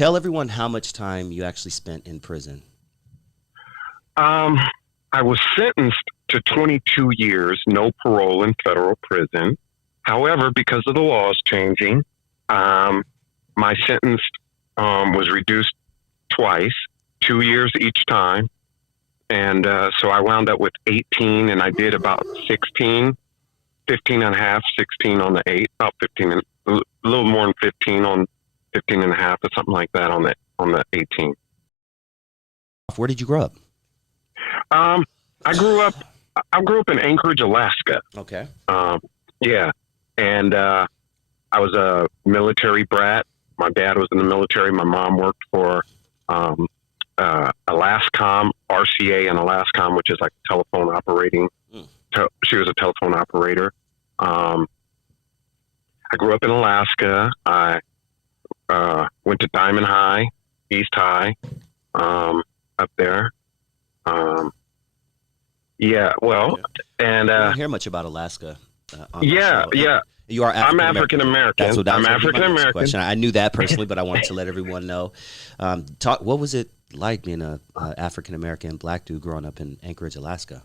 Tell everyone how much time you actually spent in prison. I was sentenced to 22 years, no parole in federal prison. However, because of the laws changing, my sentence was reduced twice, 2 years each time. And so I wound up with 18, and I did about 15 and a half, 16 on the 8, about 15, a little more than 15 on 15 and a half or something like that on the 18. Where did you grow up? I grew up in Anchorage, Alaska. Okay. Yeah. And I was a military brat. My dad was in the military. My mom worked for Alascom, RCA and Alascom, which is like telephone operating. She was a telephone operator. I grew up in Alaska. I went to Diamond High, East High, up there. Yeah, well, and I don't hear much about Alaska. Yeah. You are I'm African American. I'm African American. I knew that personally, but I wanted to let everyone know. What was it like being a African American black dude growing up in Anchorage, Alaska?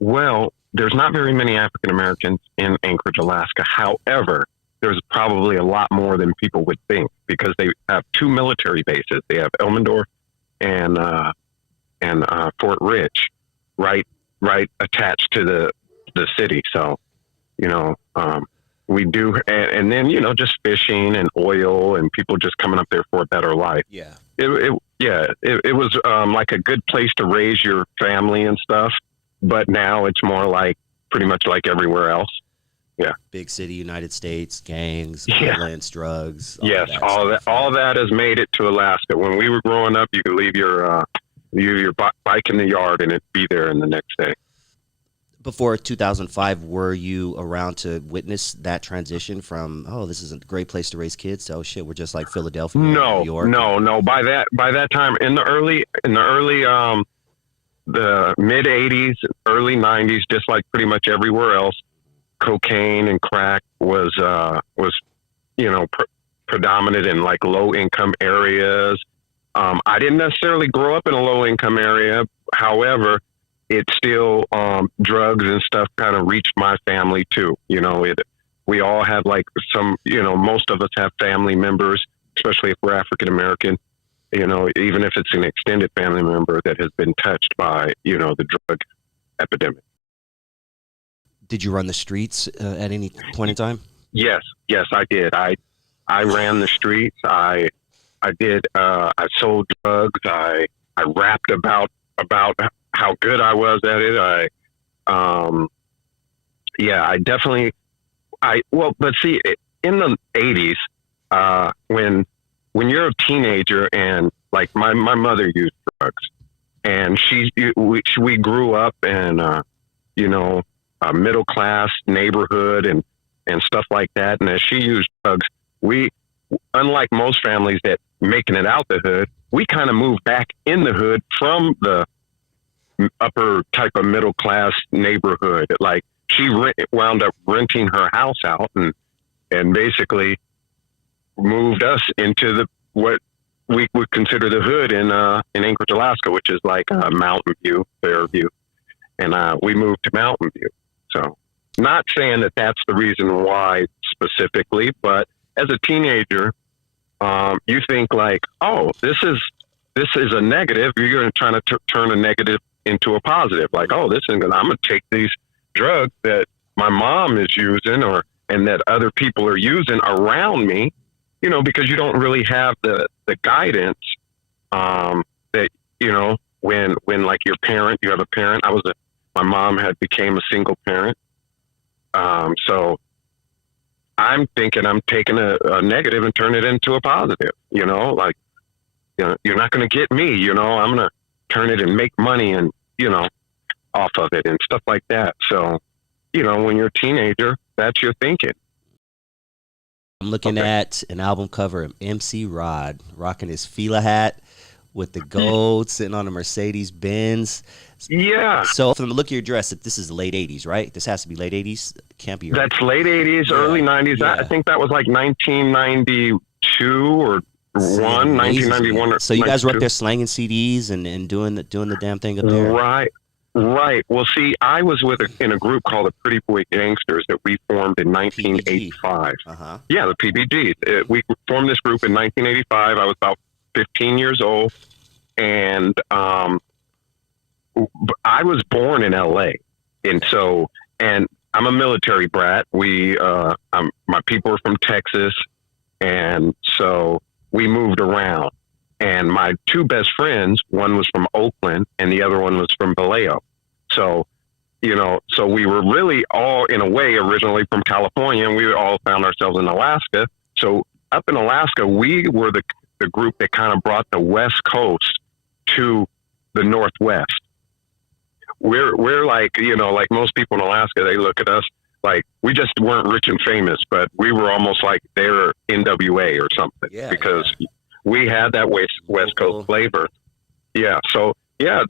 Well, there's not very many African Americans in Anchorage, Alaska. However, there's probably a lot more than people would think because they have 2 military bases. They have Elmendorf and Fort Rich, right attached to the city. So, we do, and then just fishing and oil and people just coming up there for a better life. Yeah. It was like a good place to raise your family and stuff. But now it's more like pretty much like everywhere else. Yeah. Big city, United States, gangs, yeah. violence, drugs. All that has made it to Alaska. When we were growing up, you could leave your bike in the yard and it'd be there in the next day. Before 2005, were you around to witness that transition from, oh, this is a great place to raise kids, to, oh shit, we're just like Philadelphia, New York? No. By that time, in the early the mid 80s, early 90s, just like pretty much everywhere else, cocaine and crack was predominant in like low income areas. I didn't necessarily grow up in a low income area. However, it still, drugs and stuff kind of reached my family too. We all have like most of us have family members, especially if we're African American, even if it's an extended family member that has been touched by, the drug epidemic. Did you run the streets at any point in time? Yes, I did. I ran the streets. I did. I sold drugs. I rapped about how good I was at it. But see, in the 80s, when you're a teenager and like my mother used drugs and we grew up in, a middle class neighborhood and stuff like that. And as she used drugs, unlike most families that making it out the hood, we kind of moved back in the hood from the upper type of middle class neighborhood. Like she wound up renting her house out and basically moved us into what we would consider the hood in Anchorage, Alaska, which is like Mountain View, Fairview. And we moved to Mountain View. So not saying that that's the reason why specifically, but as a teenager, you think like, oh, this is a negative. You're going to try to turn a negative into a positive. Like, oh, I'm going to take these drugs that my mom is using and that other people are using around me, because you don't really have the guidance that, when like you have a parent. My mom became a single parent. So I'm thinking I'm taking a negative and turn it into a positive, you're not going to get me, I'm going to turn it and make money and, off of it and stuff like that. So, when you're a teenager, that's your thinking. I'm looking at an album cover of MC Rod rocking his Fila hat with the gold, sitting on a Mercedes Benz. Yeah. So from the look of your dress, this is the late 80s, right? This has to be late 80s. Can't be. That's late 80s, early 90s. Yeah. I think that was like 1992 or 1991. So you guys were up 92. there slanging CDs and doing the damn thing up there. Right. Well, see, I was in a group called the Pretty Boy Gangsters that we formed in 1985. Uh-huh. Yeah, the PBGs. We formed this group in 1985. I was about 15 years old, and I was born in LA, and I'm a military brat. My people are from Texas, and so we moved around. And my two best friends, one was from Oakland and the other one was from Vallejo. So, so we were really all in a way originally from California, and we all found ourselves in Alaska. So up in Alaska, we were the group that kind of brought the West Coast to the Northwest. We're like, like most people in Alaska, they look at us like we just weren't rich and famous, but we were almost like they're NWA or something, because we had that West Coast flavor. Yeah. So yeah,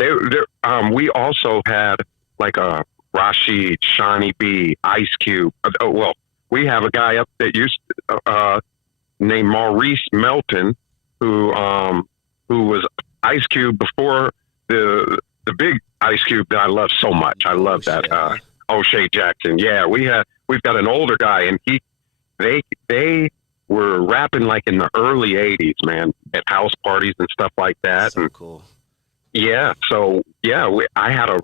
we also had like a Rashid, Shawnee B, Ice Cube. We have a guy up that used named Maurice Melton, who was Ice Cube before the big Ice Cube that I love so much. I love that O'Shea Jackson. Yeah, we've got an older guy, and they were rapping like in the early 80s, man, at house parties and stuff like that. So and cool. Yeah. So yeah, we had a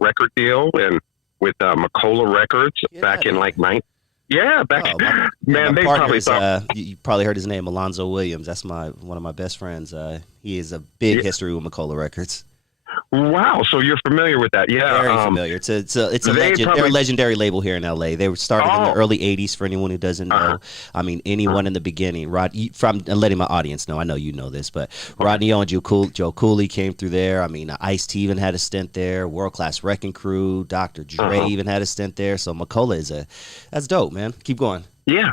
record deal with Macola Records back in like man, they probably thought you probably heard his name, Alonzo Williams. That's one of my best friends. He is a big history with Macola Records. Wow, so you're familiar with that? Yeah, very familiar. It's a legend. They're a legendary label here in LA. They were started in the early '80s. For anyone who doesn't know, I mean, anyone in the beginning. I'm letting my audience know. I know you know this, but Rodney O and Joe Cooley came through there. I mean, Ice-T even had a stint there. World Class Wrecking Crew, Dr. Dre even had a stint there. So Macola that's dope, man. Keep going. Yeah.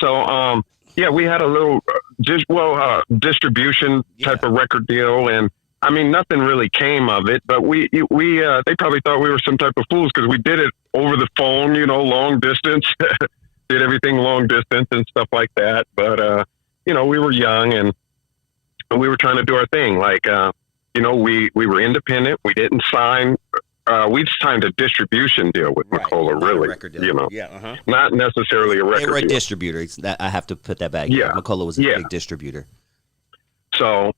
So we had a little distribution type of record deal, and I mean, nothing really came of it, but they probably thought we were some type of fools because we did it over the phone, long distance, did everything long distance and stuff like that. But, we were young and we were trying to do our thing. Like, we were independent. We didn't sign, we signed a distribution deal with Macola, really, record deal. Not necessarily a record deal. They were a distributor. I have to put that back. Yeah. Macola was a big distributor. So,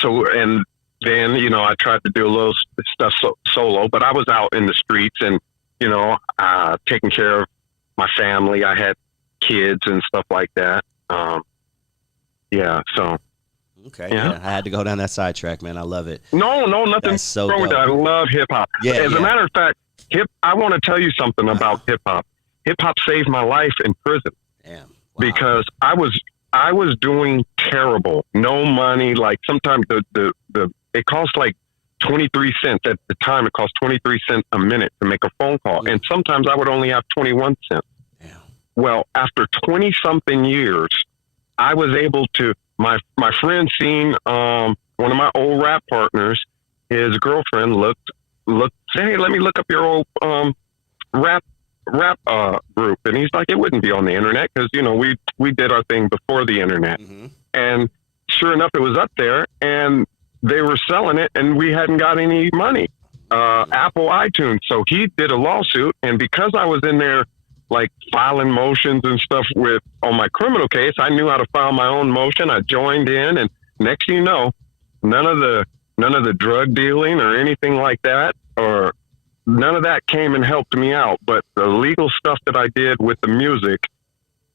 so, and then, I tried to do a little stuff solo, but I was out in the streets and, taking care of my family. I had kids and stuff like that. So. Okay. Yeah. I had to go down that sidetrack, man. I love it. No, nothing wrong with that. I love hip hop. Yeah. As a matter of fact, I want to tell you something about hip hop. Hip hop saved my life in prison. Damn. Wow. Because I was doing terrible. No money. Like sometimes it cost like 23 cents at the time. It cost 23 cents a minute to make a phone call, and sometimes I would only have 21 cents. Yeah. Well, after 20 something years, I was able to. My friend seen one of my old rap partners. His girlfriend looked. Said, "Hey, let me look up your old rap group," and he's like, "It wouldn't be on the internet because we did our thing before the internet." And sure enough, it was up there, and they were selling it, and we hadn't got any money. Apple iTunes. So he did a lawsuit, and because I was in there like filing motions and stuff on my criminal case, I knew how to file my own motion. I joined in, and next thing you know, none of the drug dealing or anything like that, or none of that came and helped me out. But the legal stuff that I did with the music,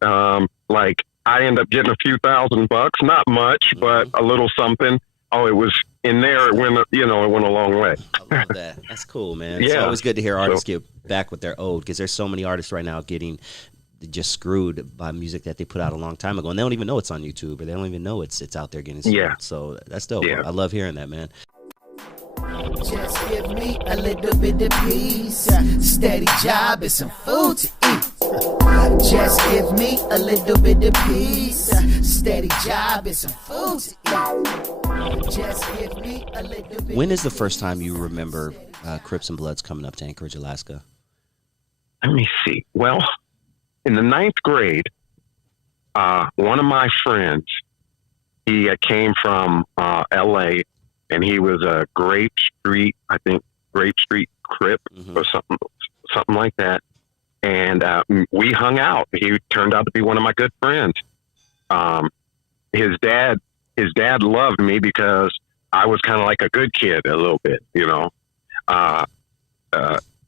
like I ended up getting a few $1,000, not much, but a little something. Oh, it was in there. It went a long way. I love that. That's cool, man. It's always good to hear artists get back what they're owed, because there's so many artists right now getting just screwed by music that they put out a long time ago, and they don't even know it's on YouTube, or they don't even know it's out there getting screwed. Yeah. So that's dope. Yeah. I love hearing that, man. Just give me a little bit of peace, steady job and some food to eat. Just give me a little bit of peace, steady job and some food to eat. Just give me a little bit. When is the first time you remember Crips and Bloods coming up to Anchorage, Alaska? Let me see. Well, in the 9th grade, one of my friends, he came from LA, and he was a Grape Street Crip or something like that. And we hung out. He turned out to be one of my good friends. His dad loved me because I was kind of like a good kid a little bit, you know.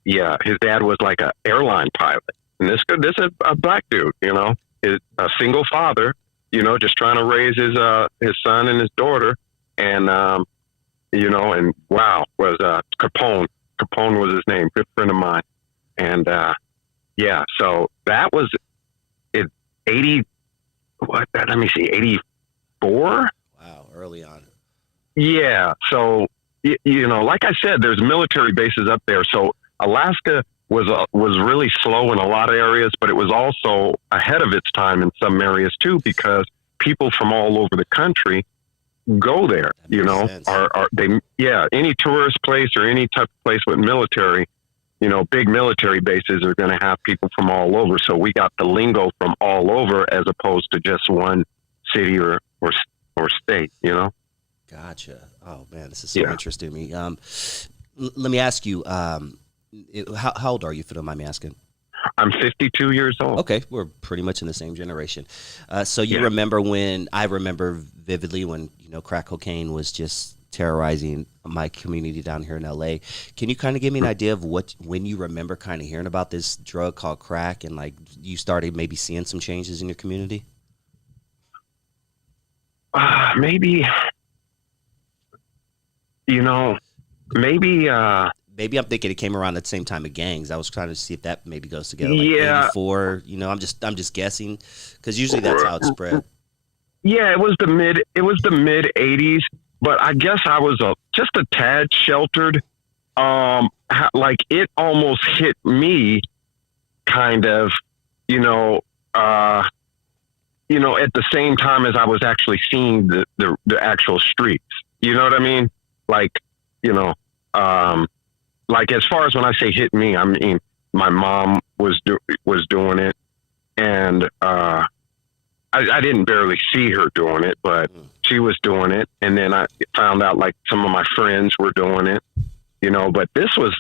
Yeah, his dad was like an airline pilot, and this is a black dude, you know, is a single father, you know, just trying to raise his son and his daughter, and you know, and wow, was Capone. Capone was his name, good friend of mine, and yeah, so that was it. 84. Wow, early on. Yeah, so you know, like I said, there's military bases up there, so Alaska was really slow in a lot of areas, but it was also ahead of its time in some areas too, because people from all over the country go there. You know, are they? Yeah, any tourist place or any type of place with military, you know, big military bases are going to have people from all over. So we got the lingo from all over as opposed to just one city or state. You know. Gotcha. Oh man, this is so interesting to me. Let me ask you. How old are you, if you don't mind me asking? I'm 52 years old. Okay, we're pretty much in the same generation. So you remember I remember vividly when, you know, crack cocaine was just terrorizing my community down here in LA. Can you kind of give me an idea of when you remember kind of hearing about this drug called crack, and like you started maybe seeing some changes in your community? Maybe, you know, maybe I'm thinking it came around at the same time of gangs. I was trying to see if that maybe goes together. Like 84, you know, I'm just guessing, because usually that's how it's spread. Yeah, it was the mid 80s, but I guess I was just a tad sheltered. Like it almost hit me kind of, you know, at the same time as I was actually seeing the actual streets. You know what I mean? Like, you know, like as far as when I say hit me, I mean my mom was doing it, and I didn't barely see her doing it, but she was doing it, and then I found out like some of my friends were doing it, you know. But this was,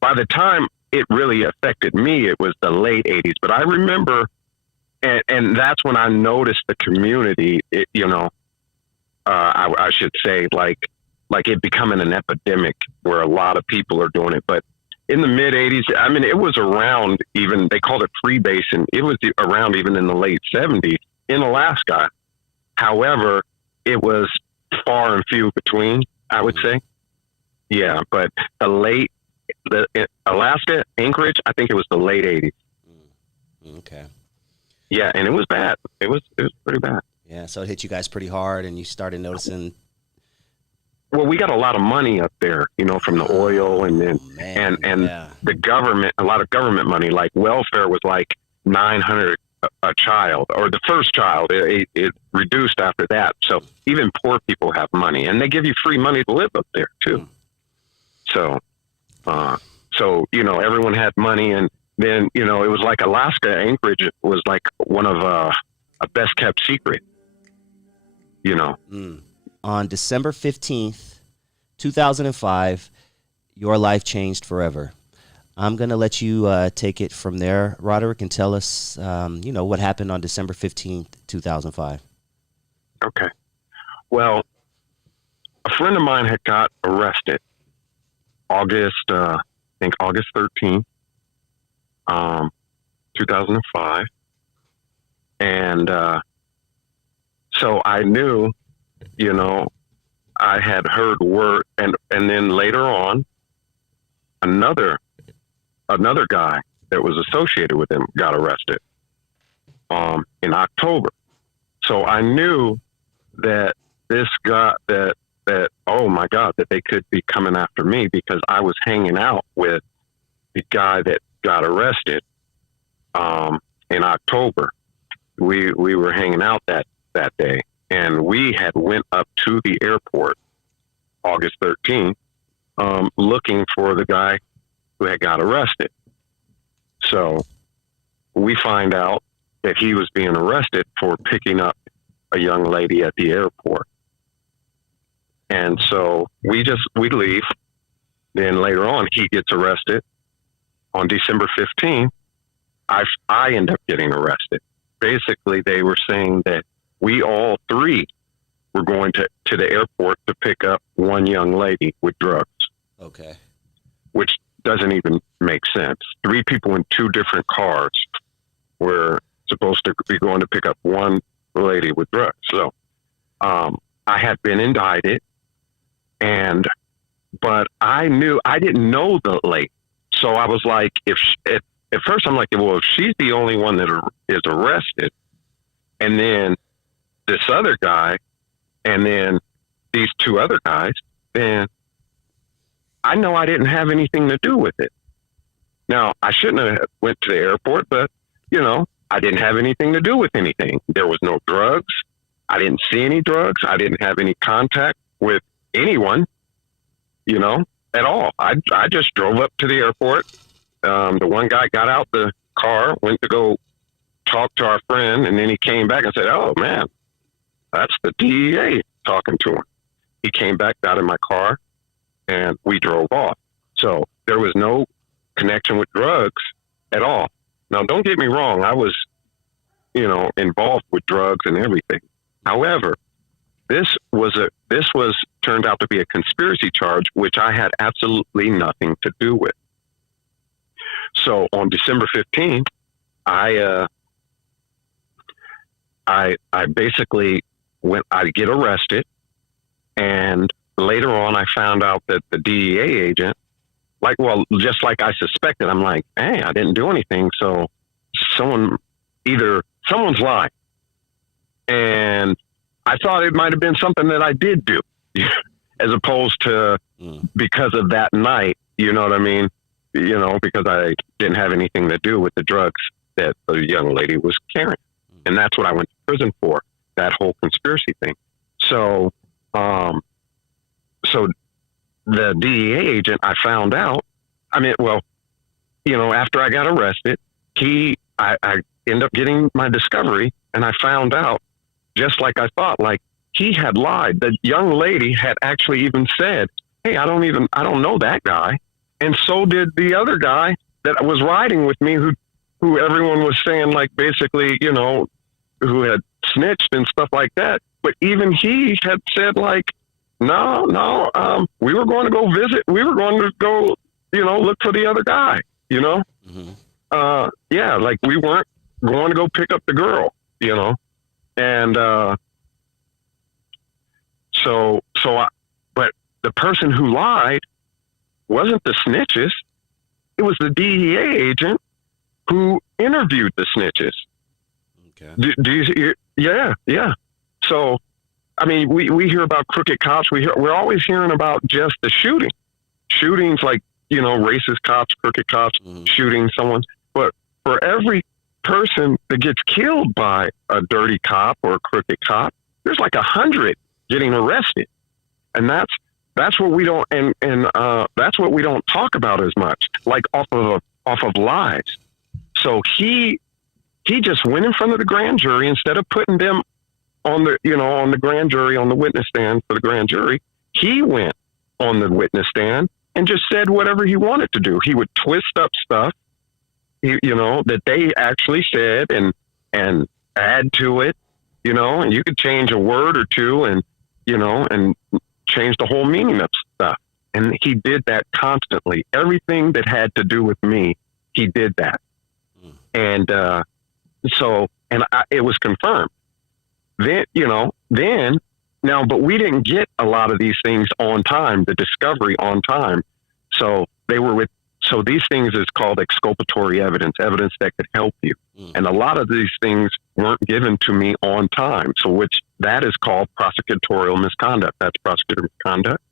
by the time it really affected me, it was the late 80s. But I remember, and that's when I noticed the community, you know, I should say like it becoming an epidemic where a lot of people are doing it. But in the mid 80s, I mean, it was around, even they called it freebasing. It was around even in the late 70s in Alaska. However, it was far and few between, I would say. Yeah. But Alaska, Anchorage, I think it was the late 80s. Okay. Yeah. And it was bad. It was pretty bad. Yeah. So it hit you guys pretty hard, and you started noticing. Well, we got a lot of money up there, you know, from the oil, and then the government, a lot of government money, like welfare was like $900 a child, or the first child. It reduced after that. So even poor people have money, and they give you free money to live up there too. So you know, everyone had money, and then, you know, it was like Alaska, Anchorage was like one of a best kept secret, you know. On December 15th, 2005, your life changed forever. I'm going to let you take it from there, Roderick, and tell us, you know, what happened on December 15th, 2005. Okay. Well, a friend of mine had got arrested August 13th, 2005. And so I knew, you know, I had heard word, and then later on, another guy that was associated with him got arrested in October. So I knew that this guy, that oh my God, that they could be coming after me, because I was hanging out with the guy that got arrested in October. We were hanging out that day. And we had went up to the airport August 13th, looking for the guy who had got arrested. So we find out that he was being arrested for picking up a young lady at the airport. And so we leave. Then later on, he gets arrested. On December 15th, I end up getting arrested. Basically, they were saying that we all three were going to the airport to pick up one young lady with drugs. Okay. Which doesn't even make sense. 3 people in 2 different cars were supposed to be going to pick up one lady with drugs. So I had been indicted, but I didn't know the lady. So I was like, at first I'm like, well, if she's the only one that is arrested, and then this other guy, and then these 2 other guys, then I know I didn't have anything to do with it. Now, I shouldn't have went to the airport, but, I didn't have anything to do with anything. There was no drugs. I didn't see any drugs. I didn't have any contact with anyone, at all. I just drove up to the airport. The one guy got out the car, went to go talk to our friend, and then he came back and said, "Oh, man, that's the DEA talking to him." He came back out of my car, and we drove off. So there was no connection with drugs at all. Now, don't get me wrong. I was, involved with drugs and everything. However, this turned out to be a conspiracy charge, which I had absolutely nothing to do with. So on December 15th, I basically I get arrested, and later on I found out that the DEA agent, just like I suspected, I'm like, hey, I didn't do anything. So someone's lying. And I thought it might've been something that I did do as opposed to because of that night, you know what I mean? Because I didn't have anything to do with the drugs that the young lady was carrying. And that's what I went to prison for, that whole conspiracy thing. So, so the DEA agent, I found out, after I got arrested, I ended up getting my discovery, and I found out, just like I thought, like he had lied. The young lady had actually even said, hey, I don't know that guy. And so did the other guy that was riding with me, who everyone was saying, like, basically, who had snitched and stuff like that. But even he had said, like, no, we were going to go visit. We were going to go, look for the other guy, Mm-hmm. Like we weren't going to go pick up the girl, and, but the person who lied wasn't the snitches. It was the DEA agent who interviewed the snitches. Okay. Do you, yeah. So, we hear about crooked cops. We're always hearing about just the shootings, like, racist cops, crooked cops, shooting someone. But for every person that gets killed by a dirty cop or a crooked cop, there's like 100 getting arrested. And that's what we don't, and that's what we don't talk about as much, like off of lies. So he just went in front of the grand jury instead of putting them on the grand jury, on the witness stand for the grand jury. He went on the witness stand and just said whatever he wanted to do. He would twist up stuff, that they actually said and add to it, and you could change a word or two and change the whole meaning of stuff. And he did that constantly. Everything that had to do with me, he did that. And it was confirmed. Then, but we didn't get a lot of these things on time, the discovery on time. So these things is called exculpatory evidence that could help you. And a lot of these things weren't given to me on time. So that is called prosecutorial misconduct. That's prosecutor misconduct.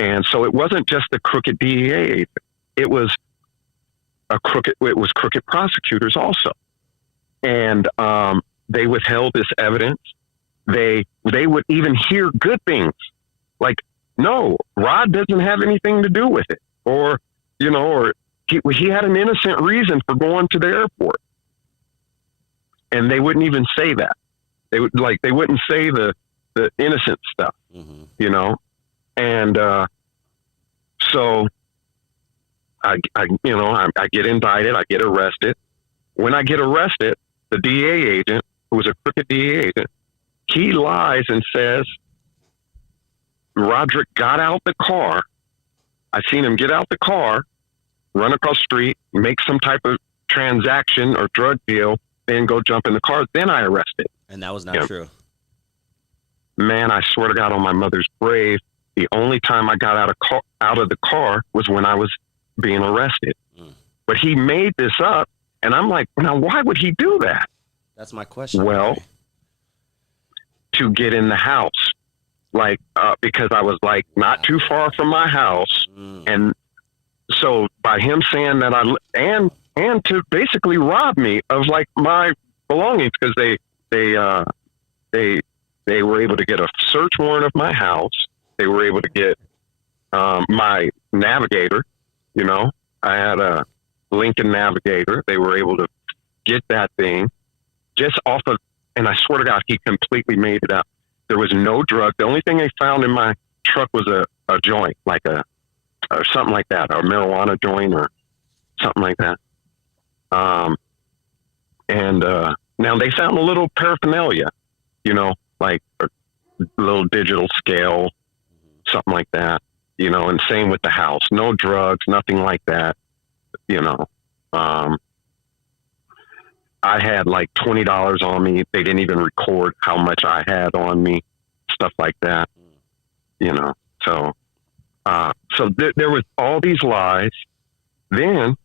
And so it wasn't just the crooked DEA agent. It was crooked prosecutors also. And, they withheld this evidence. They would even hear good things like, no, Rod doesn't have anything to do with it. Or he had an innocent reason for going to the airport. and they wouldn't even say that. They wouldn't say the innocent stuff, you know? And, so I get indicted, I get arrested. When I get arrested, the DA agent, who was a crooked DA agent, he lies and says, Roderick got out the car. I seen him get out the car, run across the street, make some type of transaction or drug deal, then go jump in the car. Then I arrested. And that was not true. Man, I swear to God on my mother's grave, the only time I got out of the car was when I was being arrested. But he made this up, and I'm like, now why would he do that? That's my question. Well, to get in the house, because I was not too far from my house, and so by him saying that and to basically rob me of my belongings, because they were able to get a search warrant of my house. They were able to get my Navigator. You know, I had a Lincoln Navigator. They were able to get that thing just off of, and I swear to God, he completely made it up. There was no drug. The only thing they found in my truck was a joint, or something like that, a marijuana joint or something like that. Now they found a little paraphernalia, you know, like a little digital scale, something like that, you know, and same with the house, no drugs, nothing like that, you know. I had $20 on me. They didn't even record how much I had on me, stuff like that, you know. So, there was all these lies. Then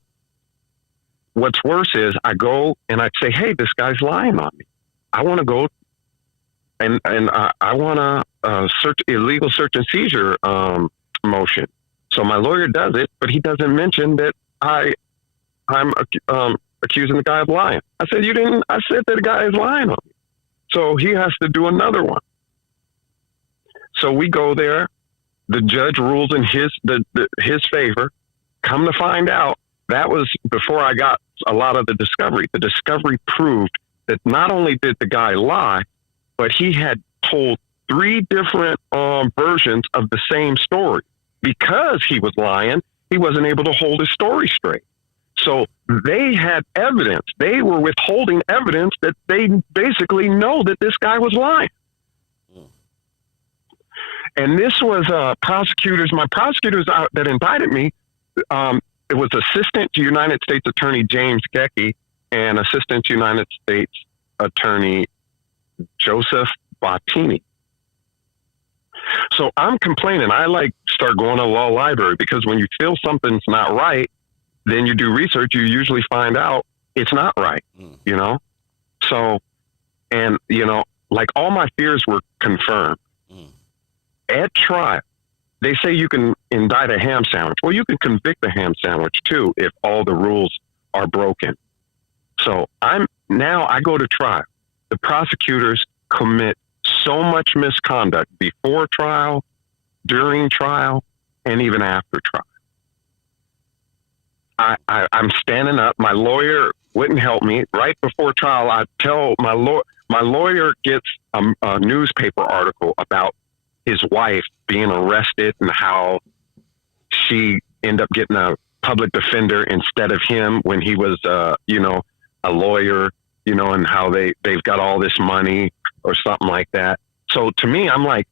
what's worse is I go and I say, hey, this guy's lying on me. I want to go and I want to illegal search and seizure motion. So my lawyer does it, but he doesn't mention that I'm accusing the guy of lying. I said, you didn't. I said that the guy is lying on me. So he has to do another one. So we go there. The judge rules in his favor. Come to find out, that was before I got a lot of the discovery. The discovery proved that not only did the guy lie, but he had told 3 different versions of the same story. Because he was lying, he wasn't able to hold his story straight. So they had evidence. They were withholding evidence that they basically know that this guy was lying. And this was my prosecutors that indicted me. It was Assistant United States Attorney James Gecky and Assistant United States Attorney Joseph Bottini. So I'm complaining. I start going to law library, because when you feel something's not right, then you do research, you usually find out it's not right, you know? So, and, you know, all my fears were confirmed. At trial, they say you can indict a ham sandwich. Well, you can convict a ham sandwich too if all the rules are broken. So I go to trial. The prosecutors commit so much misconduct before trial, during trial, and even after trial. I'm standing up. My lawyer wouldn't help me. Right before trial, I tell my lawyer gets a newspaper article about his wife being arrested and how she ended up getting a public defender instead of him when he was, you know, a lawyer, you know, and how they've got all this money or something like that. So to me, I'm like,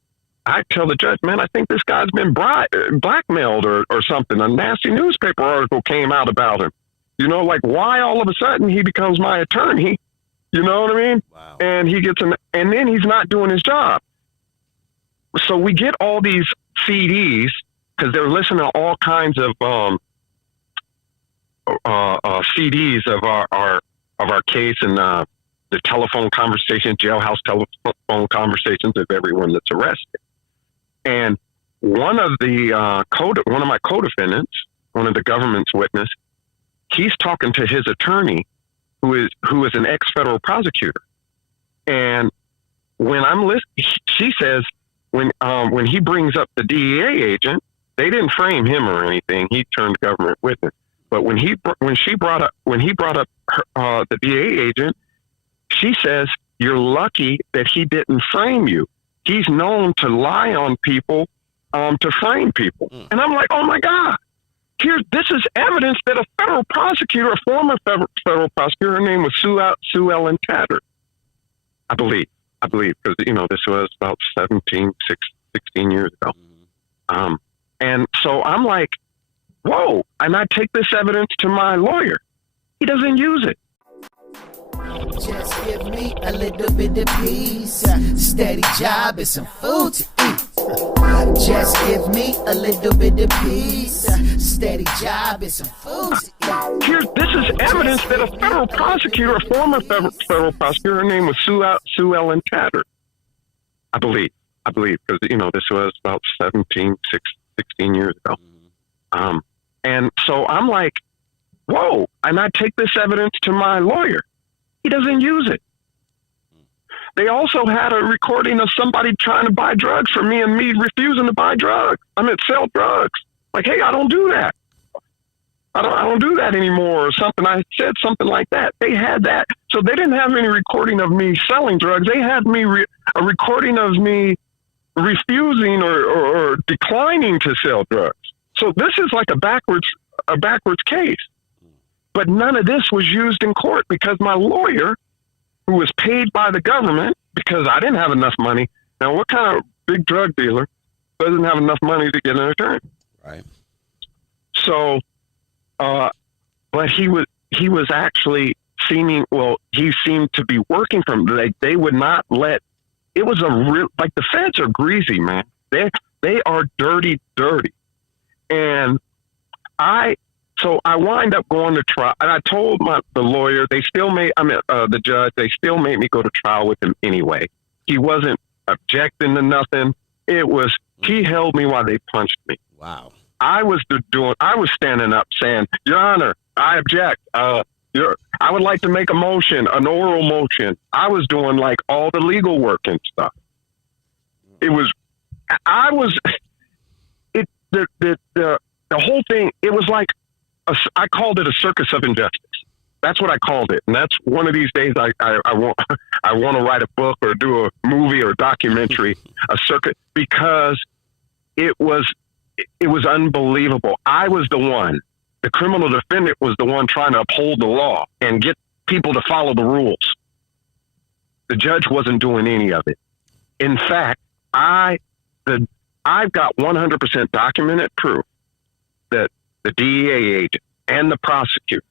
I tell the judge, man, I think this guy's been blackmailed or something. A nasty newspaper article came out about him. You know, why all of a sudden he becomes my attorney? You know what I mean? Wow. And he gets and then he's not doing his job. So we get all these CDs because they're listening to all kinds of CDs of our case and the telephone conversations, jailhouse telephone conversations of everyone that's arrested. And one of my co-defendants, one of the government's witness, he's talking to his attorney, who is an ex-federal prosecutor. And when I'm listening, she says when he brings up the DEA agent, they didn't frame him or anything. He turned government witness. But when he brought up the DEA agent, she says, you're lucky that he didn't frame you. He's known to lie on people to frame people. And I'm like, oh my God, this is evidence that a federal prosecutor, a former federal prosecutor, her name was Sue Ellen Tatter, I believe, because, this was about 16 years ago. And so I'm like, whoa, and I take this evidence to my lawyer. He doesn't use it. Just give me a little bit of peace, steady job and some food to eat. Just give me a little bit of peace, steady job and some food to eat. This is evidence that a federal prosecutor, a former federal prosecutor, her name was Sue Ellen Tatter, I believe, because, this was about 16 years ago. And so I'm like, whoa, and I take this evidence to my lawyer. He doesn't use it. They also had a recording of somebody trying to buy drugs from me and me refusing to buy drugs. Sell drugs. Like, hey, I don't do that. I don't do that anymore or something. I said something like that. They had that. So they didn't have any recording of me selling drugs. They had a recording of me refusing or declining to sell drugs. So this is like a backwards case. But none of this was used in court because my lawyer, who was paid by the government, because I didn't have enough money. Now, what kind of big drug dealer doesn't have enough money to get an attorney? Right. So, but he was actually he seemed to be working from, they would not let, it was like the feds are greasy, man. They are dirty. And so I wind up going to trial, and I told the lawyer, the judge, they still made me go to trial with him anyway. He wasn't objecting to nothing. He held me while they punched me. Wow. I was standing up saying, Your Honor, I object. I would like to make a motion, an oral motion. I was doing like all the legal work and stuff. The whole thing, it was like, I called it a circus of injustice. That's what I called it. And that's one of these days I want to write a book or do a movie or documentary, a circuit, because it was unbelievable. I was the criminal defendant was the one trying to uphold the law and get people to follow the rules. The judge wasn't doing any of it. In fact, I've got 100% documented proof that the DEA agent and the prosecutors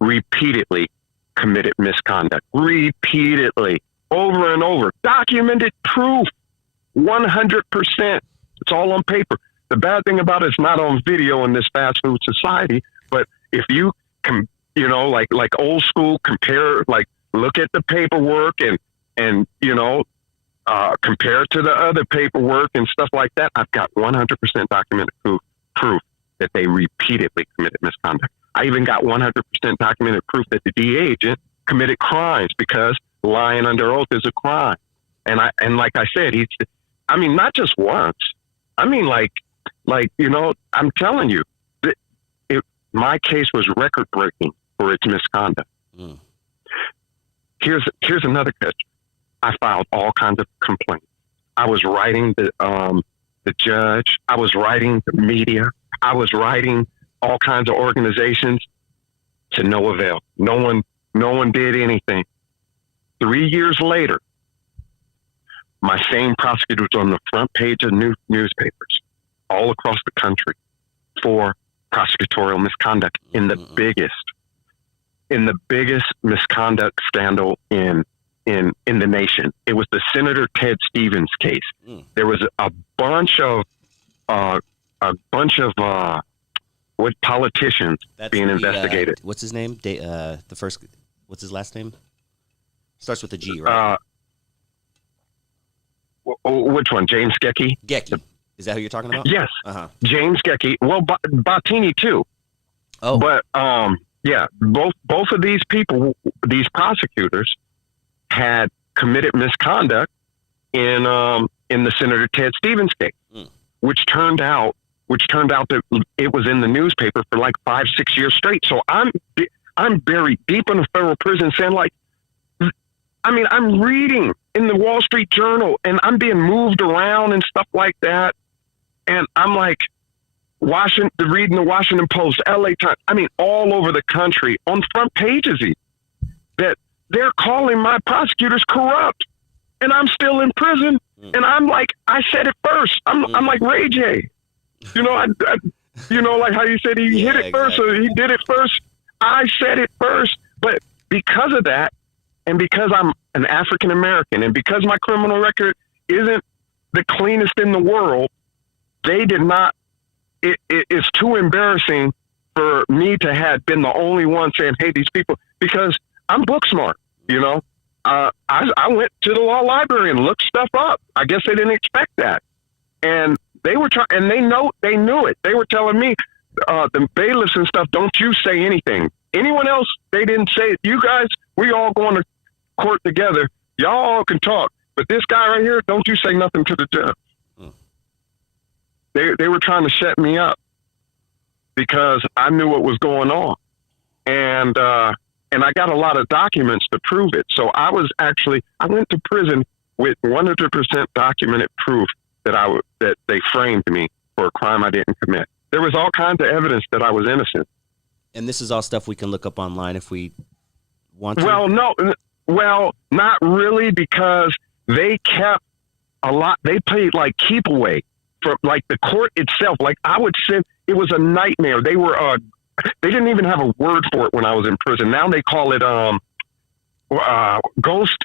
repeatedly committed misconduct. Repeatedly. Over and over. Documented proof. 100%. It's all on paper. The bad thing about it's not on video in this fast food society, but if you can, like old school, compare, like look at the paperwork and compare it to the other paperwork and stuff like that, I've got 100% documented proof that they repeatedly committed misconduct. I even got 100% documented proof that the DEA agent committed crimes, because lying under oath is a crime. And like I said, not just once. I'm telling you, my case was record breaking for its misconduct. Here's another catch. I filed all kinds of complaints. I was writing the judge. I was writing the media. I was writing all kinds of organizations, to no avail. No one did anything. 3 years later, my same prosecutor was on the front page of newspapers all across the country for prosecutorial misconduct in the biggest misconduct scandal in the nation. It was the Senator Ted Stevens case. There was a bunch of politicians being investigated. What's his name? What's his last name? Starts with a G, right? Which one? James Gecky? Gecky. Is that who you're talking about? Yes. Uh-huh. James Gecky. Well, Bottini too. Oh. But both of these people, these prosecutors, had committed misconduct in the Senator Ted Stevens case, which turned out that it was in the newspaper for like 5-6 years straight. So I'm buried deep in a federal prison saying, like, I mean, I'm reading in the Wall Street Journal and I'm being moved around and stuff like that. And I'm like, reading the Washington Post, LA Times, I mean, all over the country on front pages, that they're calling my prosecutors corrupt, and I'm still in prison. And I'm like, I said it first. I'm like Ray J. You know, you know, like how you said he hit it first, or he did it first. I said it first, but because of that, and because I'm an African American, and because my criminal record isn't the cleanest in the world, they did not. It's too embarrassing for me to have been the only one saying, "Hey, these people," because I'm book smart. You know, I went to the law library and looked stuff up. I guess they didn't expect that, and they were trying, and they knew it. They were telling me, the bailiffs and stuff, don't you say anything. Anyone else, they didn't say it. You guys, we all going to court together. Y'all all can talk, but this guy right here, don't you say nothing to the judge. They were trying to shut me up because I knew what was going on, and I got a lot of documents to prove it. So I went to prison with 100% documented proof that they framed me for a crime I didn't commit. There was all kinds of evidence that I was innocent. And this is all stuff we can look up online if we want to? Well, not really, because they kept a lot. They paid like keep away for like the court itself. Like I would send, it was a nightmare. They didn't even have a word for it when I was in prison. Now they call it ghost.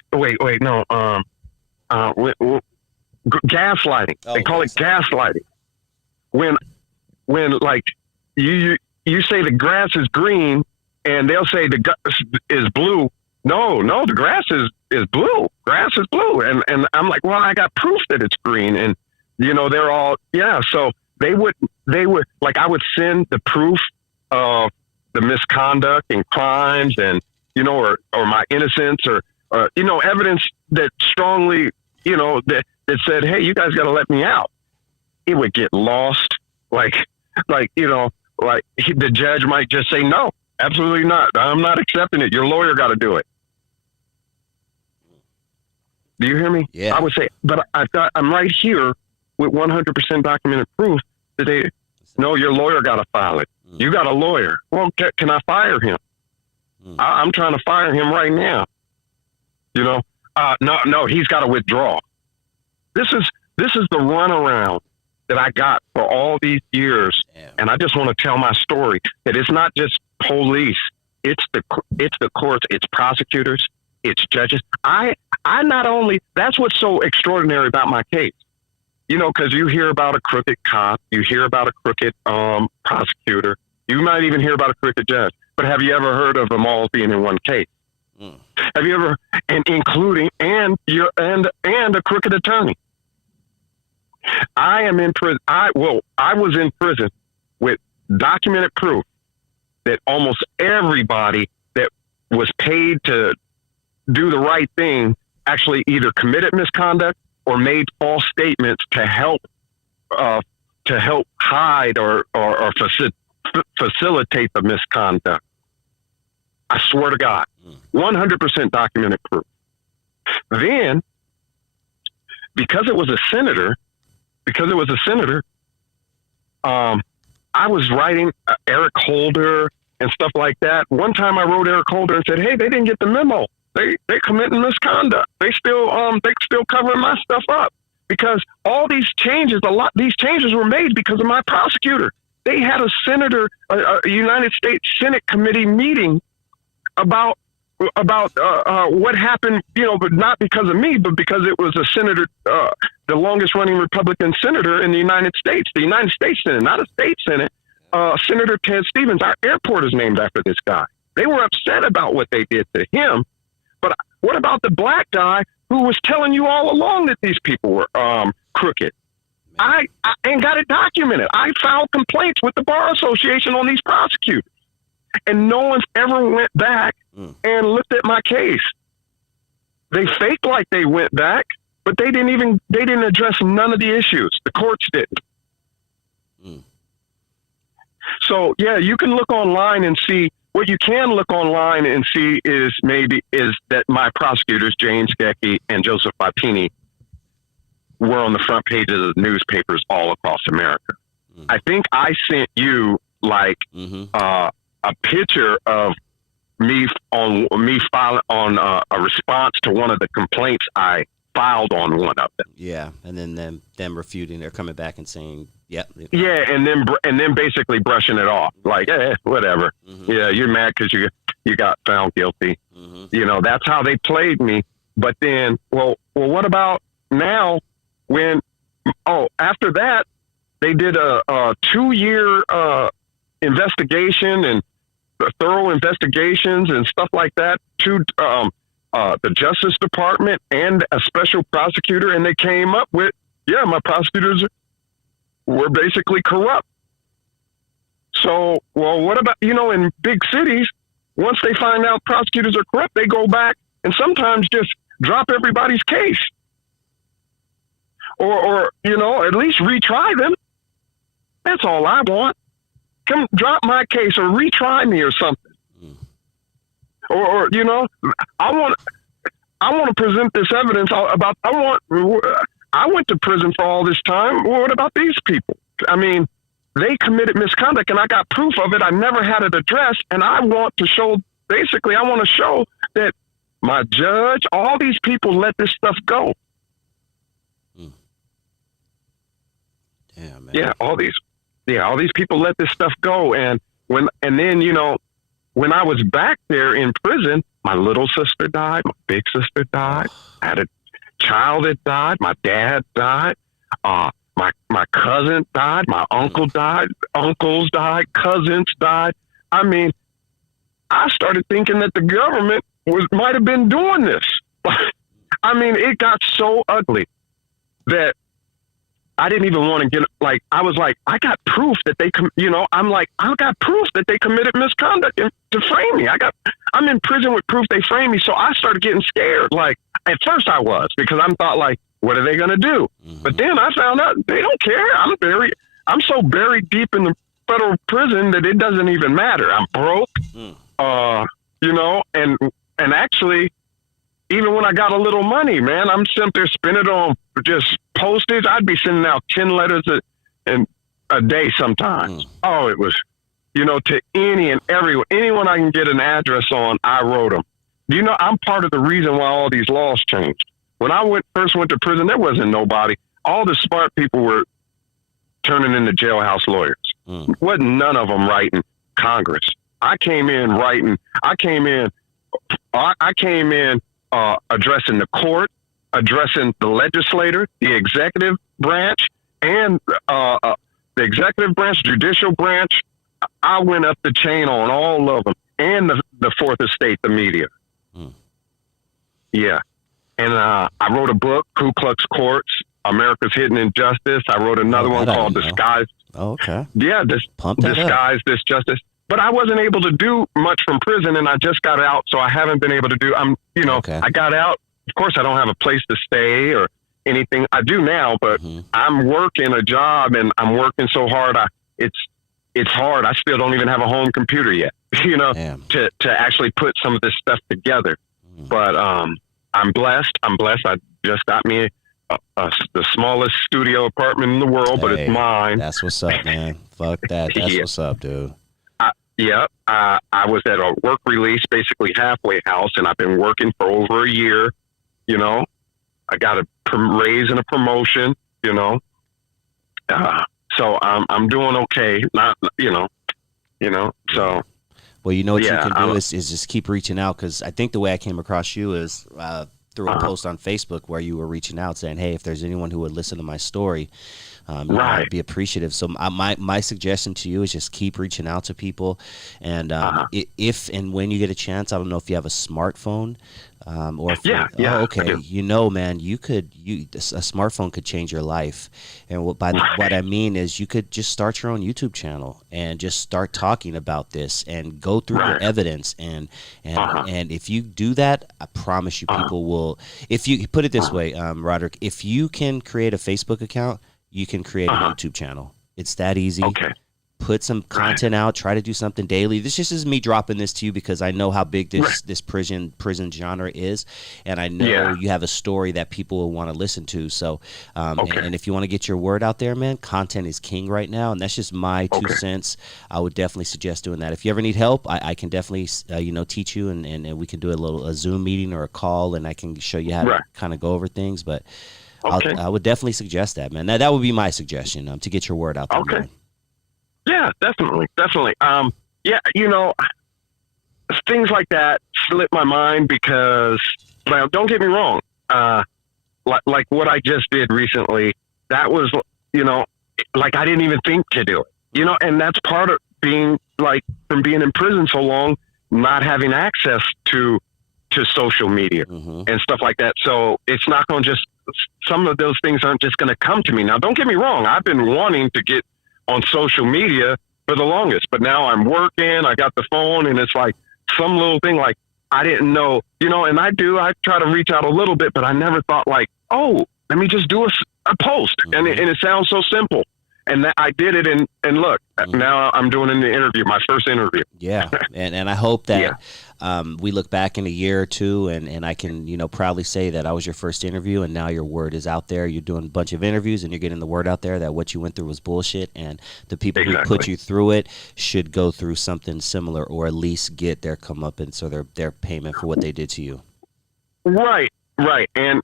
Gaslighting. They call it gaslighting. When like you say the grass is green and they'll say the grass is blue. No, the grass is blue. Grass is blue. And I'm like, well, I got proof that it's green. And, you know, they're all, yeah. So they would like, I would send the proof of the misconduct and crimes and, you know, or my innocence or, you know, evidence that strongly, you know, that said, hey, you guys got to let me out. It would get lost. Like, you know, like the judge might just say, no, absolutely not. I'm not accepting it. Your lawyer got to do it. Do you hear me? Yeah. I would say, but I'm right here with 100% documented proof that no, your lawyer got to file it. You got a lawyer. Well, can I fire him? I'm trying to fire him right now. You know, no, he's got to withdraw. This is the runaround that I got for all these years. Damn. And I just want to tell my story that it's not just police. It's the courts, it's prosecutors, it's judges. I not only, that's what's so extraordinary about my case, you know, because you hear about a crooked cop, you hear about a crooked prosecutor, you might even hear about a crooked judge, but have you ever heard of them all being in one case? Have you ever, and including, and a crooked attorney? I am in prison. I was in prison with documented proof that almost everybody that was paid to do the right thing actually either committed misconduct or made false statements to help hide or facilitate the misconduct. I swear to God, 100% documented proof. Then, because it was a senator, I was writing Eric Holder and stuff like that. One time I wrote Eric Holder and said, hey, they didn't get the memo. They committing misconduct. They still covering my stuff up because all these changes, these changes were made because of my prosecutor. They had a United States Senate committee meeting about what happened, you know, but not because of me, but because it was a senator, the longest running Republican senator in the United States Senate, not a state Senate, Senator Ted Stevens. Our airport is named after this guy. They were upset about what they did to him. But what about the black guy who was telling you all along that these people were crooked? I ain't got it documented. I filed complaints with the Bar Association on these prosecutors. And no one's ever went back and looked at my case. They faked like they went back, but they didn't address none of the issues. The courts didn't. So yeah, you can look online and see what you can look online and see is that my prosecutors, James Gecky and Joseph Bottini, were on the front pages of the newspapers all across America. Mm-hmm. I think I sent you like a picture of me filing on a response to one of the complaints I filed on one of them. Yeah, and then them refuting, they're coming back and saying, "Yep." Yeah, and then basically brushing it off, like, whatever. Mm-hmm. Yeah, you're mad because you got found guilty. Mm-hmm. You know, that's how they played me. But then, well, what about now? When after that, they did a 2-year investigation and thorough investigations and stuff like that to the Justice Department and a special prosecutor, and they came up with, my prosecutors were basically corrupt. So, well, what about, in big cities, once they find out prosecutors are corrupt, they go back and sometimes just drop everybody's case. Or at least retry them. That's all I want. Come drop my case or retry me or something. Mm. Or I want to present this evidence about, I went to prison for all this time. Well, what about these people? I mean, they committed misconduct and I got proof of it. I never had it addressed. And I want to show that my judge, all these people let this stuff go. Mm. Damn, man. Yeah, all these people let this stuff go. And then, when I was back there in prison, my little sister died, my big sister died, I had a child that died, my dad died, my cousin died, my uncle died, uncles died, cousins died. I mean, I started thinking that the government might have been doing this. I mean, it got so ugly that I didn't even want to get, I was like, I got proof that I got proof that they committed misconduct to frame me. I'm in prison with proof they framed me. So I started getting scared. Like, at first I was, because I thought, like, what are they going to do? Mm-hmm. But then I found out they don't care. I'm so buried deep in the federal prison that it doesn't even matter. I'm broke, and actually, even when I got a little money, man, I'm sitting there spending it on just postage. I'd be sending out 10 letters a day sometimes. Oh, it was, to any and anyone I can get an address on, I wrote them. I'm part of the reason why all these laws changed. When I first went to prison, there wasn't nobody. All the smart people were turning into jailhouse lawyers. Wasn't none of them writing Congress. I came in addressing the court, addressing the legislator, the executive branch, and the executive branch, judicial branch. I went up the chain on all of them, and the fourth estate, the media. Yeah. And I wrote a book, Ku Klux Courts, America's Hidden Injustice. I wrote another one called Disguise. Oh, okay. Yeah, Disguise This Justice. But I wasn't able to do much from prison, and I just got out, so I haven't been able to do. I got out. Of course, I don't have a place to stay or anything. I do now, but I'm working a job, and I'm working so hard. It's hard. I still don't even have a home computer yet. To actually put some of this stuff together. But I'm blessed. I just got me the smallest studio apartment in the world, but it's mine. That's what's up, man. Fuck that. That's what's up, dude. I was at a work release, basically halfway house, and I've been working for over a year. I got a raise and a promotion. So I'm doing okay. Not, So. Well, what you can do is just keep reaching out, because I think the way I came across you is through a post on Facebook where you were reaching out saying, hey, if there's anyone who would listen to my story, I'd be appreciative. So my suggestion to you is just keep reaching out to people. And if and when you get a chance, I don't know if you have a smartphone. Or if okay. Man, a smartphone could change your life. And what I mean is you could just start your own YouTube channel and just start talking about this and go through your evidence. And if you do that, I promise you people will, if you put it this way, Roderick, if you can create a Facebook account, you can create a YouTube channel. It's that easy. Okay. put some content out, try to do something daily. This just is me dropping this to you because I know how big this prison genre is, and I know you have a story that people will want to listen to. So, and if you want to get your word out there, man, content is king right now, and that's just my 2 cents. I would definitely suggest doing that. If you ever need help, I can definitely teach you, and we can do a Zoom meeting or a call, and I can show you how to kind of go over things. But I would definitely suggest that, man. That would be my suggestion, to get your word out there. Okay. Man. Yeah, definitely. Things like that slip my mind because, well, don't get me wrong. Like what I just did recently, that was, like I didn't even think to do it, and that's part of being from being in prison so long, not having access to social media and stuff like that. So it's not going to some of those things aren't just going to come to me. Now, don't get me wrong. I've been wanting to get on social media for the longest, but now I'm working, I got the phone, and it's like some little thing like I didn't know, and I try to reach out a little bit, but I never thought let me just do a post. And it sounds so simple. And I did it, and look, now I'm doing an interview, my first interview. Yeah, and I hope that we look back in a year or two, and I can, proudly say that I was your first interview, and now your word is out there. You're doing a bunch of interviews, and you're getting the word out there that what you went through was bullshit, and the people who put you through it should go through something similar, or at least get their comeuppance or their payment for what they did to you. Right, and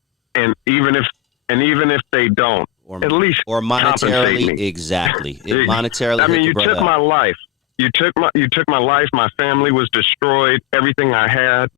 even if they don't. At least monetarily, exactly. Monetarily, I mean, you took my life. You took my life. My family was destroyed. Everything I had.